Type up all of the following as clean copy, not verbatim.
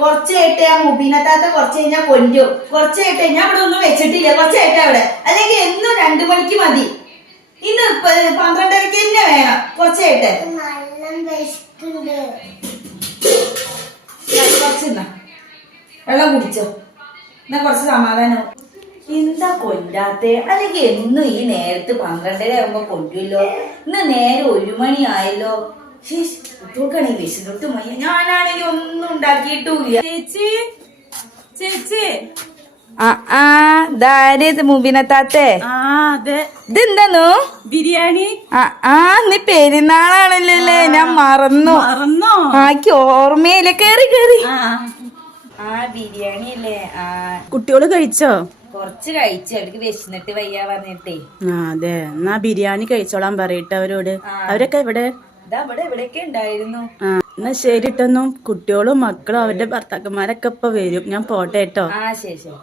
കുറച്ചായിട്ട് ആ മുബീനത്താത്ത കുറച്ച് കഴിഞ്ഞാൽ കൊല്ലും. കുറച്ചായിട്ട് ഞാൻ ഇവിടെ ഒന്നും വെച്ചിട്ടില്ല. കുറച്ചായിട്ട് അവിടെ അല്ലെങ്കിൽ എന്നും 2 മണിക്ക് മതി. ഇന്ന് 12:30 തന്നെ വേണം. കുറച്ചായിട്ട് കുറച്ച് വെള്ളം കുടിച്ചോ. എന്നാ കുറച്ച് സമാധാനം. എന്താ കൊല്ലാത്തെ? അല്ലെങ്കിൽ എന്നും ഈ നേരത്ത് 12:30 ആകുമ്പോ കൊല്ലുമല്ലോ. ഇന്ന് നേരെ 1 മണി ആയല്ലോ. കുട്ടികൾക്കാണ് ഈ വിശന്നിട്ട് മയ്യ. ഞാനാണെങ്കിൽ ഒന്നും ഉണ്ടാക്കിയിട്ടില്ല. ചേച്ചി ചേച്ചി മുബിനത്താത്തേ ഇതെന്താന്നു ബിരിയാണി. നീ പെരുന്നാളാണല്ലേ, ഞാൻ മറന്നു. ആക്കി ഓർമ്മയില്ല. കേറി കേറി. ബിരിയാണി അല്ലേ? കുട്ടികള് കഴിച്ചോ? കൊറച്ച് കഴിച്ചു. അവർക്ക് വിശന്നിട്ട് വയ്യ പറഞ്ഞിട്ടേ. അതെ, എന്നാ ബിരിയാണി കഴിച്ചോളാൻ പറയട്ടെ അവരോട്. അവരൊക്കെ എവിടെ? ഇവിടെയൊക്കെ ഉണ്ടായിരുന്നു. എന്നാ ശരിട്ടൊന്നും കുട്ടികളും മക്കളും അവരുടെ ഭർത്താക്കന്മാരൊക്കെ ഇപ്പൊ വരും. ഞാൻ പോട്ടെ കേട്ടോ. ശരി ശരി.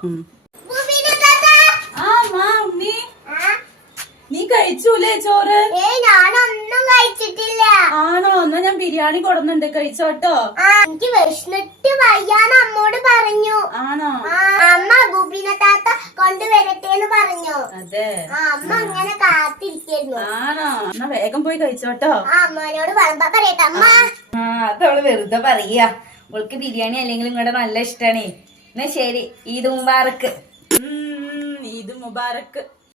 നീ കഴിച്ചൂലേ ചോറ്? ഞാനൊന്നും കഴിച്ചിട്ടില്ല. ആണോ? എന്നാ ഞാൻ ബിരിയാണി കൊടുന്നുണ്ട്, കഴിച്ചോട്ടോ. എനിക്ക് വിശന്നിട്ട് വയ്യാന്ന് അമ്മോട് പറഞ്ഞു. ആണോ? അമ്മ ഗുബിനത്താത്ത കൊണ്ടുവരട്ടേന്ന് പറഞ്ഞു. അതെ, അമ്മ അങ്ങനെ കാത്തിരിക്കുന്നു. ആണോ? എന്നാ വേഗം പോയി കഴിച്ചോട്ടോ. അമ്മനോട് വളമ്പാ പറയട്ടെ അമ്മ. അതവള് വെറുതെ പറയാ. അവൾക്ക് ബിരിയാണി അല്ലെങ്കിലും ഇങ്ങടെ നല്ല ഇഷ്ടാണേ. എന്നാ ശരി. ഈദ് മുബാറക്ക്. ഈദ് മുബാറക്ക്.